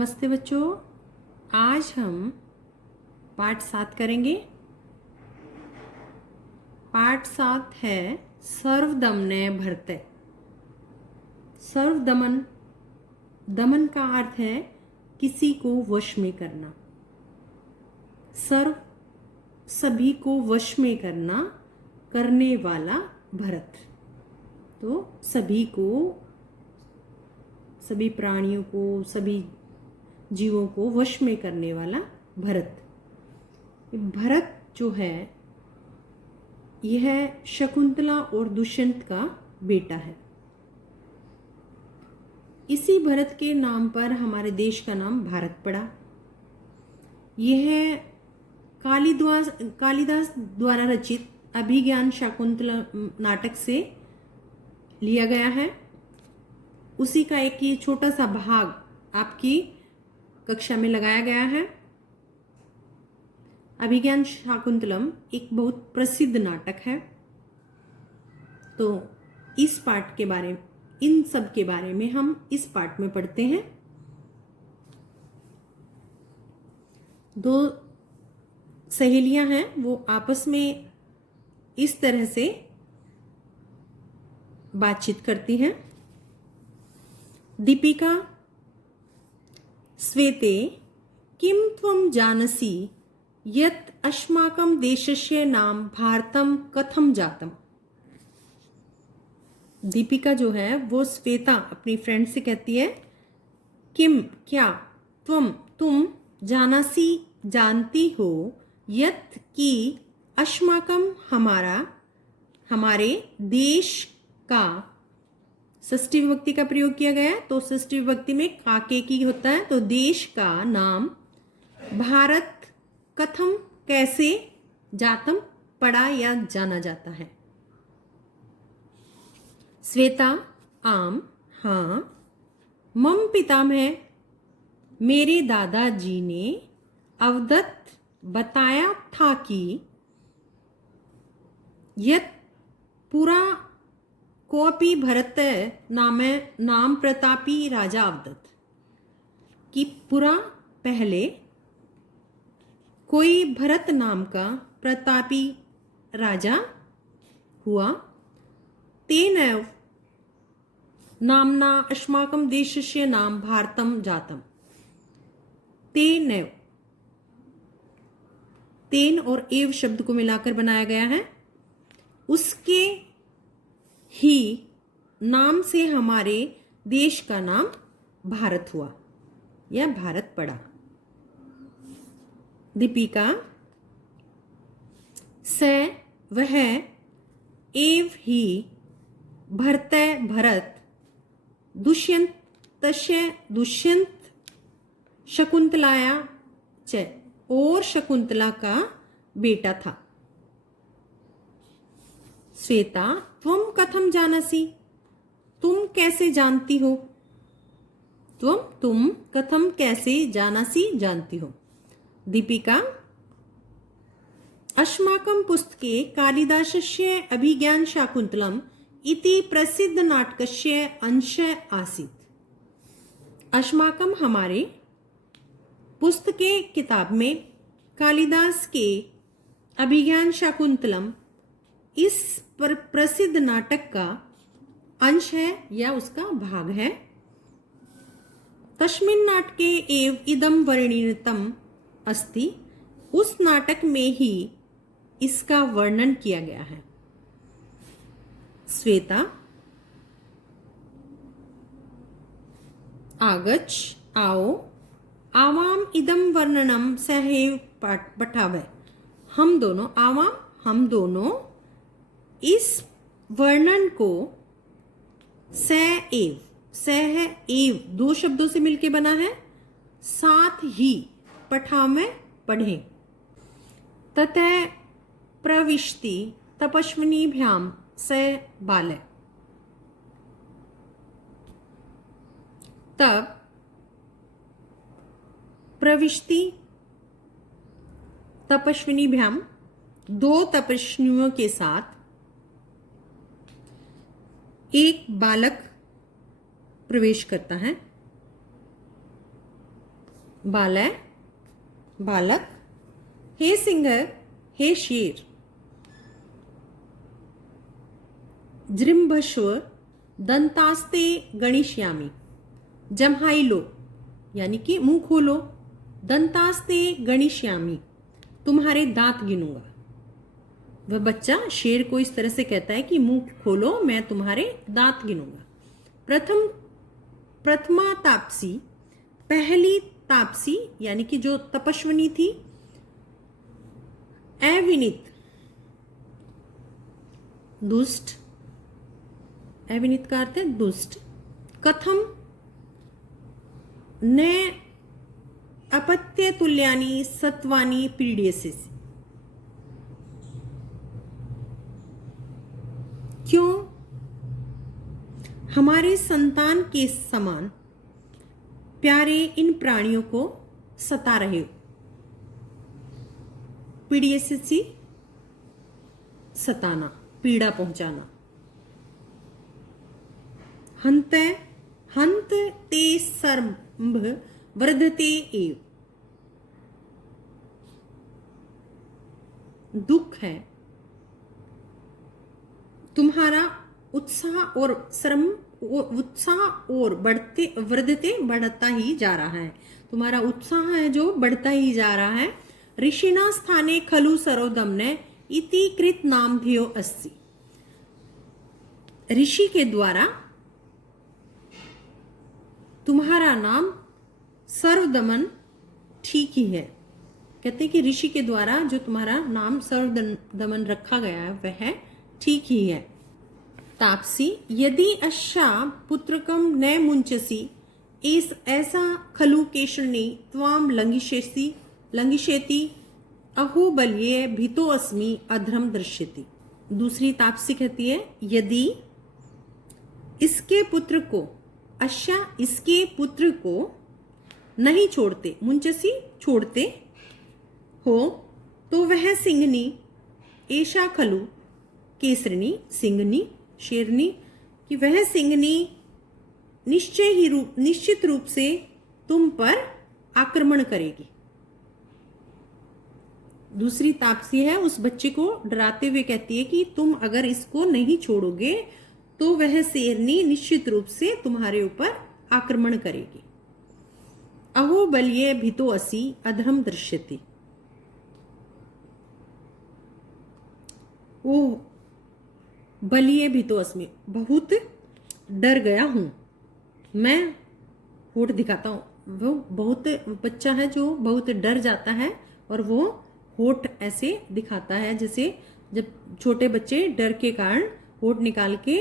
नमस्ते बच्चों, आज हम पाठ 7 करेंगे। पाठ 7 है सर्वदमने भरते। सर्वदमन, दमन का अर्थ है किसी को वश में करना। सर्व सभी को वश में करना, करने वाला भरत। तो सभी को, सभी प्राणियों को, सभी जीवों को वश में करने वाला भरत। भरत जो है यह शकुंतला और दुष्यंत का बेटा है। इसी भरत के नाम पर हमारे देश का नाम भारत पड़ा। यह कालिदास द्वारा रचित अभिज्ञान शाकुंतला नाटक से लिया गया है। उसी का एक ये छोटा सा भाग आपकी कक्षा में लगाया गया है। अभिज्ञान शाकुंतलम एक बहुत प्रसिद्ध नाटक है। तो इस पाठ के बारे में, इन सब के बारे में हम इस पाठ में पढ़ते हैं। दो सहेलियां हैं, वो आपस में इस तरह से बातचीत करती हैं। दीपिका, स्वेते किं त्वं जानसि यत् अस्माकं देशस्य नाम भारतम कथम जातम। दीपिका जो है वो श्वेता अपनी फ्रेंड से कहती है, किम क्या, तुम जानसी जानती हो, यत् की अस्माकं हमारे देश का। षष्ठी विभक्ति का प्रयोग किया गया है, तो षष्ठी विभक्ति में काके की होता है। तो देश का नाम भारत कथम कैसे, जातम पढ़ा या जाना जाता है। श्वेता आम हाँ, मम पितामह मेरे दादाजी ने अवदत्त बताया था कि यत् पुरा कोपि भरत नाम प्रतापी राजा अवदत्त, कि पुरा पहले कोई भरत नाम का प्रतापी राजा हुआ। तेनैव नामना अस्माकं देशस्य नाम भारतम जातम। तेनैव, तेन और एव शब्द को मिलाकर बनाया गया है। उसके ही नाम से हमारे देश का नाम भारत हुआ या भारत पड़ा। दीपिका, स वह एव ही भरत दुष्यंत शकुंतलाया च और शकुंतला का बेटा था। श्वेता, त्वं कथम जानसि, तुम कैसे जानती हो। तुम कथम कैसे जानसि जानती हो। दीपिका, अस्माकं पुस्तके कालिदासस्य अभिज्ञान शाकुंतलम इति प्रसिद्ध नाटकस्य अंशः आसीत्। अस्माकं हमारे पुस्तके किताब में कालिदास के अभिज्ञान शाकुंतलम इस प्रसिद्ध नाटक का अंश है या उसका भाग है। तस्मिन् नाटके एव इदं वर्णितम् अस्ति, उस नाटक में ही इसका वर्णन किया गया है। श्वेता, आगच्छ आओ, आवाम इदं वर्णनम सहैव पठावः। हम दोनों इस वर्णन को सह एव दो शब्दों से मिलके बना है, साथ ही पठावः पढ़ें। ततः प्रविशति तपस्विनीभ्यां स बालः। तब प्रविशति तपस्विनीभ्यां, दो तपस्विनियों के साथ एक बालक प्रवेश करता है। बालय बालक, हे सिंगर हे शेर, जृंभस्व दंतास्ते गणिष्यामि, जम्हाई लो यानी कि मुंह खोलो, दंतास्ते गणिष्यामि तुम्हारे दांत गिनूंगा। वह बच्चा शेर को इस तरह से कहता है कि मुंह खोलो, मैं तुम्हारे दांत गिनूंगा। प्रथमा तापसी, पहली तापसी यानी कि जो तपस्विनी थी। अविनीत दुष्ट, अविनीत का अर्थ है दुष्ट। कथम न अपत्य तुल्यानि सत्वानि पीड्यसे, क्यों हमारे संतान के समान प्यारे इन प्राणियों को सता रहे हो। पीड्यसे सताना, पीड़ा पहुंचाना। हंत ते सर्व वर्धते एव, दुख है तुम्हारा उत्साह और श्रम, उत्साह और वर्धते बढ़ता ही जा रहा है। तुम्हारा उत्साह है जो बढ़ता ही जा रहा है। ऋषिणा स्थाने खलु सरोदम्ने इति कृत नाम ध्येयो अस्ति, ऋषि के द्वारा तुम्हारा नाम सर्वदमन ठीक ही है। कहते हैं कि ऋषि के द्वारा जो तुम्हारा नाम सर्वदमन रखा गया है वह ठीक ही है। तापसी, यदि अश्या पुत्रकम न मुंचसी इस ऐसा खलु केशरणी त्वाम लंघिष्यति अहो बल्ये भीतो अस्मि अधर्म दृश्यति। दूसरी तापसी कहती है, यदि इसके पुत्र को, अश्या इसके पुत्र को नहीं छोड़ते, मुंचसी छोड़ते हो, तो वह सिंहनी, ऐशा खलु केसरनी सिंहनी शेरनी, कि वह सिंहनी निश्चित रूप से तुम पर आक्रमण करेगी। दूसरी तापसी है उस बच्चे को डराते हुए कहती है कि तुम अगर इसको नहीं छोड़ोगे तो वह शेरनी निश्चित रूप से तुम्हारे ऊपर आक्रमण करेगी। अहो बल्ये भीतो असि अधर्म दृश्यति, ओ बलिए भीतो अस्मि, बहुत डर गया हूं मैं। होठ दिखाता हूं, वो बहुत बच्चा है जो बहुत डर जाता है और वो होठ ऐसे दिखाता है, जैसे जब छोटे बच्चे डर के कारण होठ निकाल के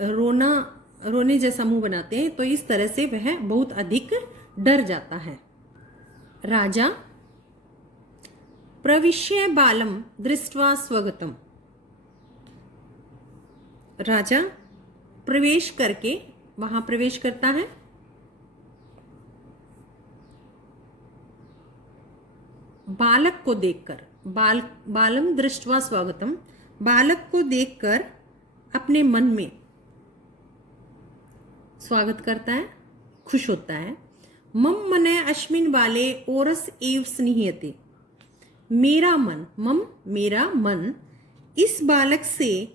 रोने जैसा मुंह बनाते हैं, तो इस तरह से वह बहुत अधिक डर जाता है। राजा, प्रविश्य बालम दृष्ट्वा स्वगतम, राजा प्रवेश करके वहां प्रवेश करता है। बालक को देखकर, बालम दृष्ट्वा स्वागतम, बालक को देखकर अपने मन में स्वागत करता है, खुश होता है। मम मने अस्मिन् बाले ओरस एव स्निह्यते, मेरा मन, मम मेरा मन इस बालक से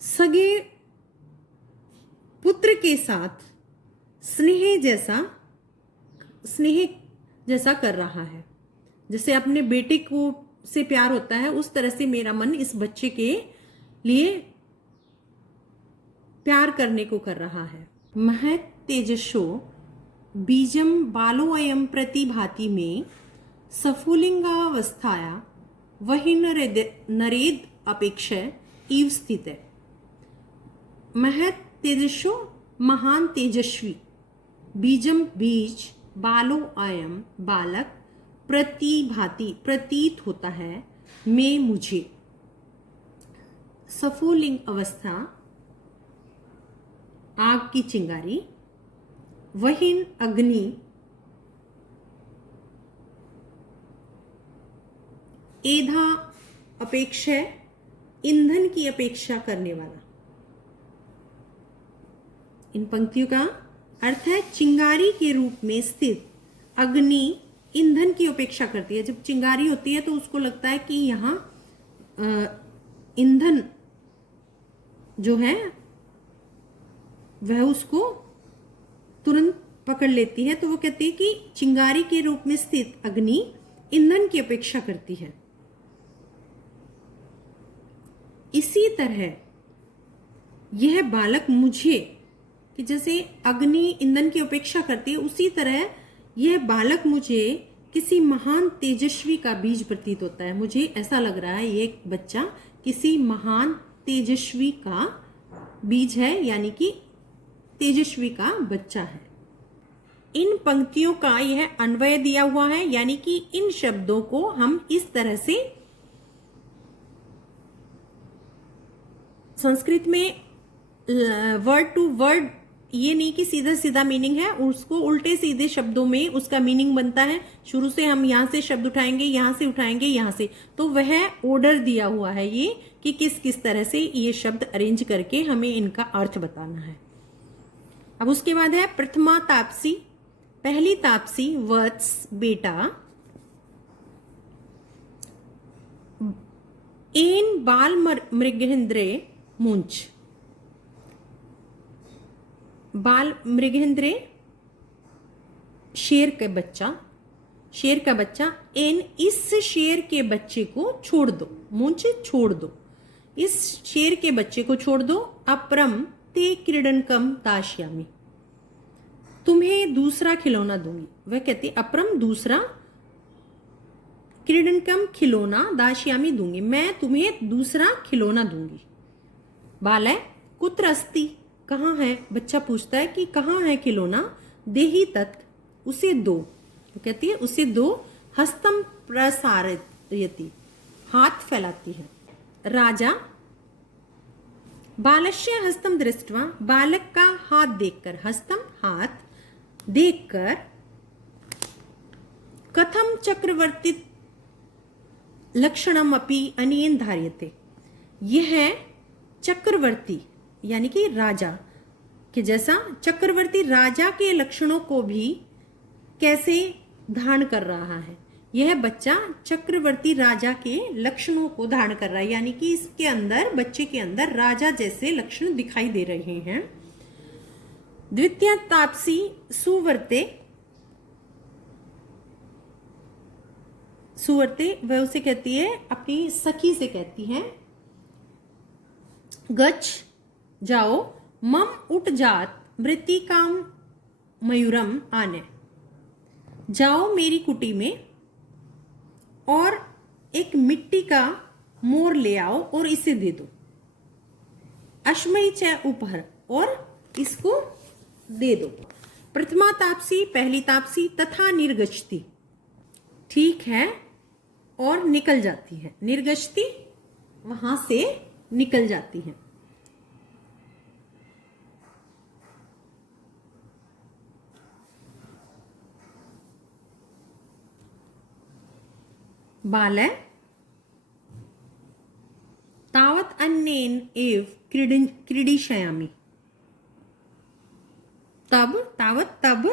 सगे पुत्र के साथ स्नेह जैसा कर रहा है। जैसे अपने बेटे को से प्यार होता है, उस तरह से मेरा मन इस बच्चे के लिए प्यार करने को कर रहा है। महत तेजस्ो बीजम बालोऽयं प्रतिभाति में सफुलिंगावस्थाया वही नरेद अपेक्षा इव स्थित है। महत तेजस्व महान तेजस्वी, बीजम बीज, बालो अयम बालक, प्रतिभाति प्रतीत होता है, में मुझे, सफुलिंग अवस्था आग की चिंगारी, वहीन अग्नि एधा अपेक्षा ईंधन की अपेक्षा करने वाला। इन पंक्तियों का अर्थ है चिंगारी के रूप में स्थित अग्नि ईंधन की अपेक्षा करती है। जब चिंगारी होती है तो उसको लगता है कि यहाँ ईंधन जो है वह उसको तुरंत पकड़ लेती है, तो वो कहती है कि चिंगारी के रूप में स्थित अग्नि ईंधन की अपेक्षा करती है। इसी तरह यह बालक मुझे, कि जैसे अग्नि ईंधन की अपेक्षा करती है, उसी तरह यह बालक मुझे किसी महान तेजस्वी का बीज प्रतीत होता है। मुझे ऐसा लग रहा है ये बच्चा किसी महान तेजस्वी का बीज है, यानी कि तेजस्वी का बच्चा है। इन पंक्तियों का यह अन्वय दिया हुआ है, यानी कि इन शब्दों को हम इस तरह से संस्कृत में वर्ड टू वर्ड, ये नहीं कि सीधा सीधा मीनिंग है, उसको उल्टे सीधे शब्दों में उसका मीनिंग बनता है। शुरू से हम यहां से शब्द उठाएंगे, यहां से उठाएंगे, यहां से, तो वह ऑर्डर दिया हुआ है ये कि किस किस तरह से ये शब्द अरेंज करके हमें इनका अर्थ बताना है। अब उसके बाद है प्रथमा तापसी, पहली तापसी वत्स बेटा, एन बाल मृगेंद्रे मुंच, बाल मृगेंद्रे शेर का बच्चा, शेर का बच्चा, एन इस शेर के बच्चे को छोड़ दो, मुंच छोड़ दो, इस शेर के बच्चे को छोड़ दो, अपरम ते क्रीडनकम दाश्यामी, तुम्हें दूसरा खिलौना दूंगी। वह कहती अपरम दूसरा, क्रीडनकम खिलौना, दाश्यामी दूंगी, मैं तुम्हें दूसरा खिलौना दूंगी। बालय कुत्र अस्ति, कहाँ है, बच्चा पूछता है कि कहाँ है खिलौना, देही तत्, उसे दो, तो कहती है उसे दो, हस्तम प्रसारयति, हाथ फैलाती है। राजा बालस्य हस्तम दृष्ट्वा, बालक का हाथ देखकर, हस्तम हाथ देखकर, कथम चक्रवर्ती लक्षणम अपि अनेन धार्यते, यह चक्रवर्ती यानी कि राजा के जैसा, चक्रवर्ती राजा के लक्षणों को भी कैसे धारण कर रहा है, यह बच्चा चक्रवर्ती राजा के लक्षणों को धारण कर रहा है, यानी कि इसके अंदर, बच्चे के अंदर राजा जैसे लक्षण दिखाई दे रहे हैं। द्वितीय तापसी सुवर्ते, सुवर्ते वह उसे कहती है, अपनी सखी से कहती है, गच्छ जाओ, मम उठ जात मृतिकाम मयूरम आने, जाओ मेरी कुटी में और एक मिट्टी का मोर ले आओ और इसे दे दो, अश्मयी च उपहर, और इसको दे दो। प्रथमा तापसी, पहली तापसी, तथा निर्गछती, ठीक है, और निकल जाती है, निर्गछती वहां से निकल जाती है। बालय तावत अन्येन एव क्रीडिष्यामि, तब तावत तब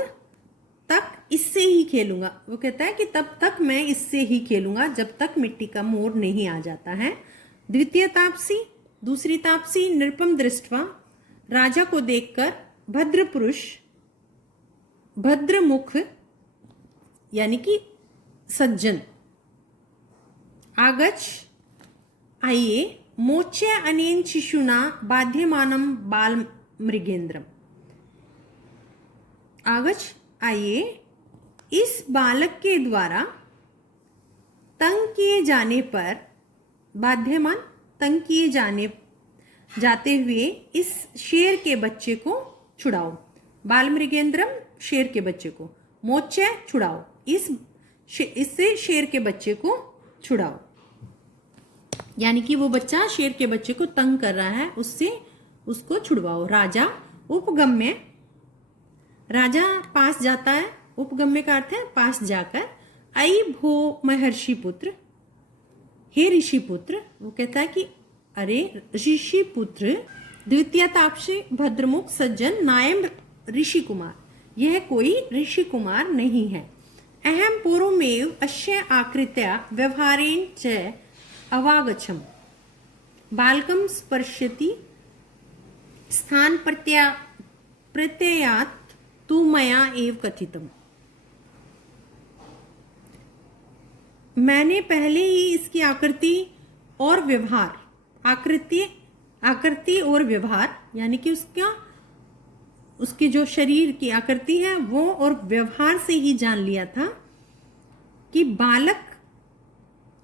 तक इससे ही खेलूंगा, वो कहता है कि तब तक मैं इससे ही खेलूंगा जब तक मिट्टी का मोर नहीं आ जाता है। द्वितीय तापसी, दूसरी तापसी, नृपम दृष्ट्वा, राजा को देखकर, भद्र पुरुष, भद्र मुख यानी कि सज्जन, आगच्छ आइए, मोचे अनेन शिशुना बाध्यमानम बाल मृगेंद्रम, आगच्छ आइए, इस बालक के द्वारा तंग किए जाने पर, बाध्यमान तंग किए जाते हुए इस शेर के बच्चे को छुड़ाओ, बाल मृगेंद्रम शेर के बच्चे को, मोचे छुड़ाओ, इससे शेर के बच्चे को छुड़ाओ, यानी कि वो बच्चा शेर के बच्चे को तंग कर रहा है, उससे उसको छुड़वाओ। राजा उपगम्य, राजा पास जाता है, उपगम्य का अर्थ है पास जाकर, आई भो महर्षि पुत्र, हे ऋषि पुत्र, वो कहता है कि अरे ऋषि पुत्र। द्वितीय तापसी भद्रमुख सज्जन नायम ऋषि कुमार, यह कोई ऋषि कुमार नहीं है। अहम पूर्वमेव अस्य आकृत्या व्यवहारेण च अवागच्छम्। बालकं स्पृशति स्थान प्रत्ययात् तु मया एव कथितम्। मैंने पहले ही इसकी आकृति और व्यवहार, आकृति और व्यवहार यानी कि उसके जो शरीर की आकृति है वो और व्यवहार से ही जान लिया था कि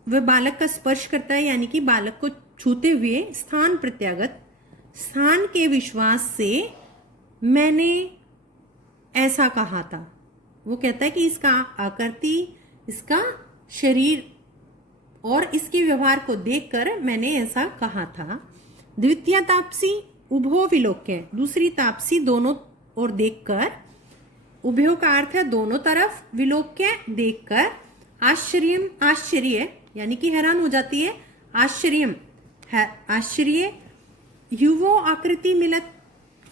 वह बालक का स्पर्श करता है, यानी कि बालक को छूते हुए स्थान प्रत्यागत, स्थान के विश्वास से मैंने ऐसा कहा था। वो कहता है कि इसका आकृति, इसका शरीर और इसके व्यवहार को देखकर मैंने ऐसा कहा था। द्वितीय तापसी उभो विलोक्य, दूसरी तापसी दोनों ओर देखकर, उभयो का अर्थ है दोनों तरफ, विलोक्य देखकर, आश्चर्य यानी कि हैरान हो जाती है, आश्चर्य, युवो आकृति मिलत,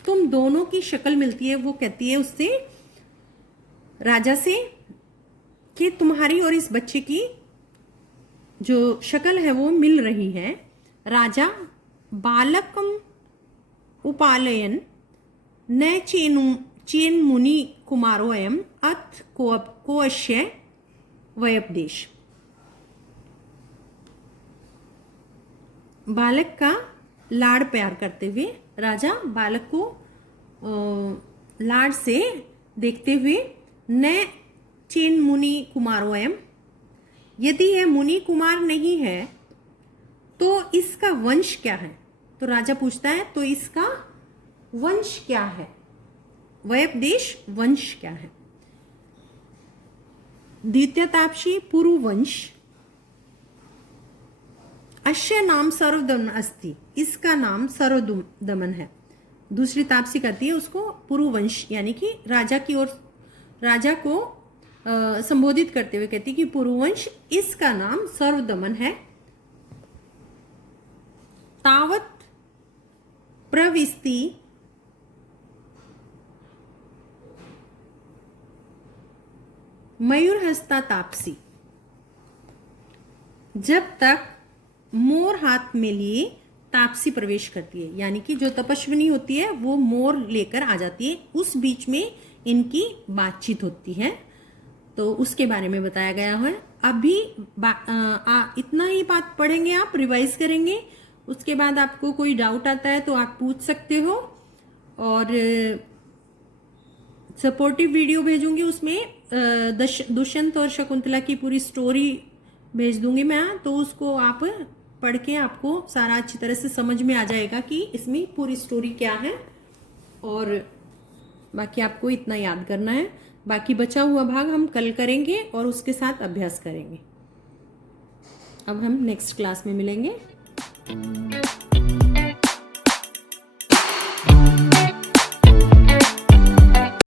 तुम दोनों की शक्ल मिलती है। वो कहती है उससे, राजा से, कि तुम्हारी और इस बच्चे की जो शक्ल है वो मिल रही है। राजा बालकम उपालयन न चेन मुनि कुमारोयम अथ कोअश्य वयपदेश। बालक का लाड़ प्यार करते हुए राजा बालक को लाड़ से देखते हुए, न चेन मुनि कुमारोयम, यदि यह मुनि कुमार नहीं है तो इसका वंश क्या है। तो राजा पूछता है तो इसका वंश क्या है, वयपदेश वंश क्या है। द्वितीय तापसी पुरुवंश, अश्य नाम सर्वदमन अस्ति, इसका नाम सर्वदमन है। दूसरी तापसी कहती है उसको पुरुवंश, यानी कि राजा की ओर, राजा को संबोधित करते हुए कहती कि पुरुवंश, इसका नाम सर्वदमन है। तावत प्रविस्ति मयूरहस्ता तापसी, जब तक मोर हाथ में लिए तापसी प्रवेश करती है, यानी कि जो तपस्विनी होती है वो मोर लेकर आ जाती है, उस बीच में इनकी बातचीत होती है। तो उसके बारे में बताया गया है। अभी इतना ही बात पढ़ेंगे, आप रिवाइज करेंगे, उसके बाद आपको कोई डाउट आता है तो आप पूछ सकते हो। और सपोर्टिव वीडियो भेजूंगी, उसमें दुष्यंत और शकुंतला की पूरी स्टोरी भेज दूंगी मैं, तो उसको आप पढ़ के आपको सारा अच्छी तरह से समझ में आ जाएगा कि इसमें पूरी स्टोरी क्या है। और बाकी आपको इतना याद करना है, बाकी बचा हुआ भाग हम कल करेंगे और उसके साथ अभ्यास करेंगे। अब हम नेक्स्ट क्लास में मिलेंगे।